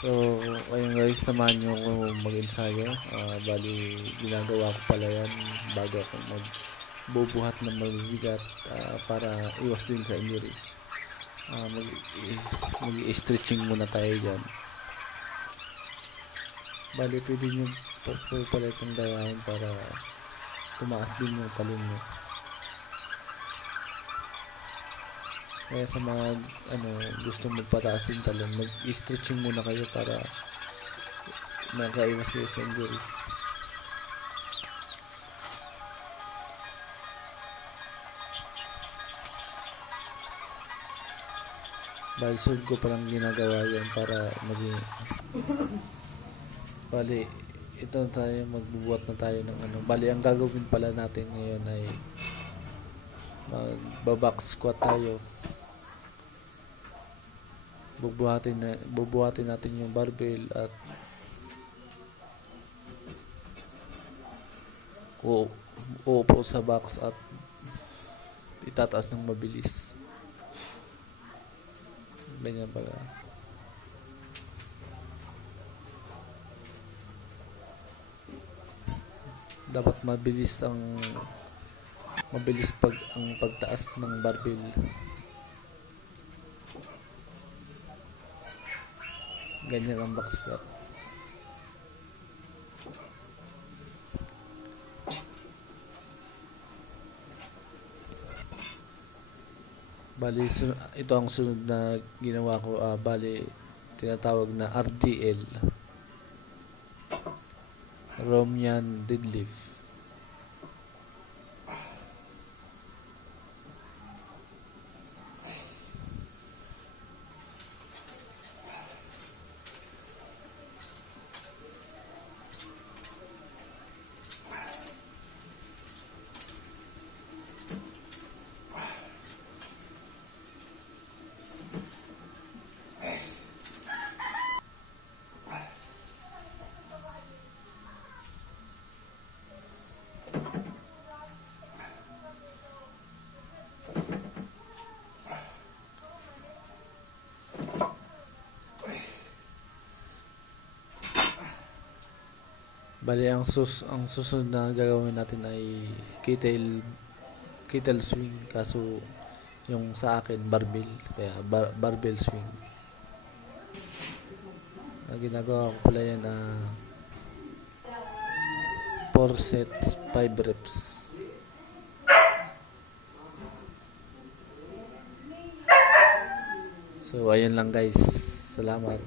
So, ayun guys, samahan nyo ako mag-ensayo. Bali, ginagawa ko pala yan bago ako magbubuhat ng mabibigat para iwas din sa injury. Mag-stretching muna tayo dyan. Bali, pwede nyo po pala itong gayahin para tumaas din yung talon nyo. Kaya sa mga gusto magpataas din talon, mag-stretching muna kayo para makaiwas kayo sa injury. Bali, sunod ko palang ginagawa yan para maging bali, ito na tayo, magbubuhat na tayo ng bali, ang gagawin pala natin ngayon ay magbaback squat tayo. Bubuhatin natin yung barbell at uupo sa box at itataas ng mabilis. Ganyan pala. Dapat mabilis ang pagtaas ng barbell. Ganyan ang back squat. Bali, ito ang sunod na ginawa ko. Bali, tinatawag na RDL, Romanian deadlift. Bali, ang susunod na gagawin natin ay kettle swing, kaso yung sa akin barbell, kaya barbell swing. Ginagawa ko pala yan 4 sets 5 reps. So ayun lang guys, salamat.